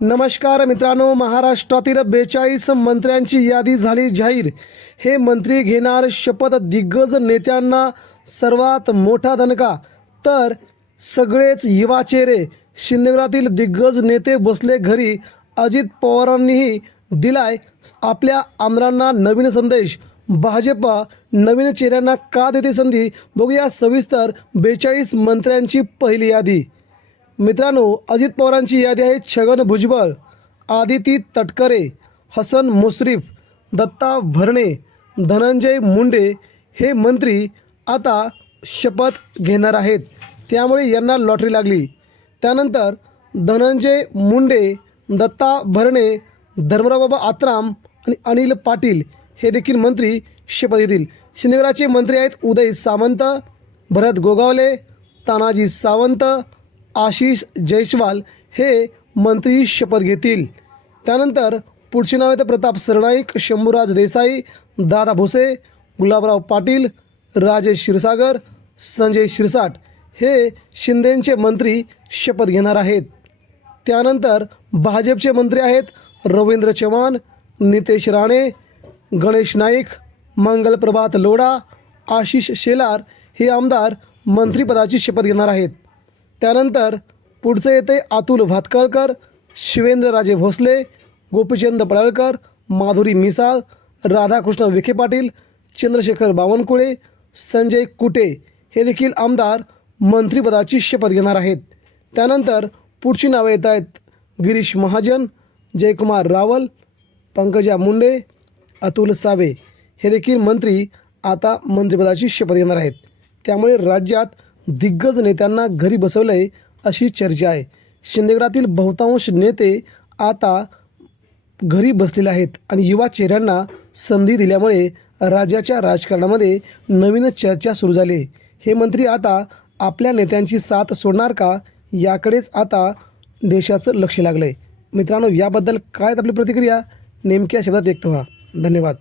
नमस्कार मित्रांनो महाराष्ट्रातील बेचाळीस मंत्र्यांची यादी झाली जाहीर. हे मंत्री घेणार शपथ दिग्गज नेत्यांना सर्वात मोठा दणका तर सगळेच युवा चेहरे शिंदेगडातील दिग्गज नेते बसले घरी अजित पवारांनीही दिलाय आपल्या आमदारांना नवीन संदेश. भाजपा नवीन चेहऱ्यांना का देते संधी? बघूया सविस्तर बेचाळीस मंत्र्यांची पहिली यादी. मित्रांनो अजित पवारांची यादी आहे छगन भुजबळ आदिती तटकरे हसन मुश्रीफ दत्ता भरणे धनंजय मुंडे हे मंत्री आता शपथ घेणार आहेत. त्यामुळे यांना लॉटरी लागली. त्यानंतर धनंजय मुंडे दत्ता भरणे धर्मरावबाबा आत्राम आणि अनिल पाटील हे देखील मंत्री शपथ घेतील. सिंधुदुर्गाचे मंत्री आहेत उदय सामंत भरत गोगावले तानाजी सावंत आशिष जयस्वाल हे मंत्री शपथ घेतील. त्यानंतर पुढचे नाव तर प्रताप सरनाईक शंभूराज देसाई दादा भुसे गुलाबराव पाटील राजेश क्षीरसागर संजय शिरसाट हे शिंदेंचे मंत्री शपथ घेणार आहेत. त्यानंतर भाजपचे मंत्री आहेत रवींद्र चव्हाण नितेश राणे गणेश नाईक मंगल प्रभात लोढा आशिष शेलार हे आमदार मंत्रिपदाची शपथ घेणार आहेत. त्यानंतर पुढचे येते अतुल भातकळकर शिवेंद्रराजे भोसले गोपीचंद पडळकर माधुरी मिसाळ राधाकृष्ण विखे पाटील चंद्रशेखर बावनकुळे संजय कुटे हे देखील आमदार मंत्रिपदाची शपथ घेणार आहेत. त्यानंतर पुढची नावे येत आहेत गिरीश महाजन जयकुमार रावल पंकजा मुंडे अतुल सावे हे देखील मंत्री आता मंत्रिपदाची शपथ घेणार आहेत. त्यामुळे राज्यात दिग्गज नेत्यांना घरी बसवलं आहे अशी चर्चा आहे. शिंदेगडातील बहुतांश नेते आता घरी बसलेले आहेत आणि युवा चेहऱ्यांना संधी दिल्यामुळे राज्याच्या राजकारणामध्ये नवीन चर्चा सुरू झाली आहे. हे मंत्री आता आपल्या नेत्यांची साथ सोडणार का याकडेच आता देशाचं लक्ष लागलं आहे मित्रांनो याबद्दल काय आपली प्रतिक्रिया? नेमक्या शब्दात व्यक्त व्हा. धन्यवाद.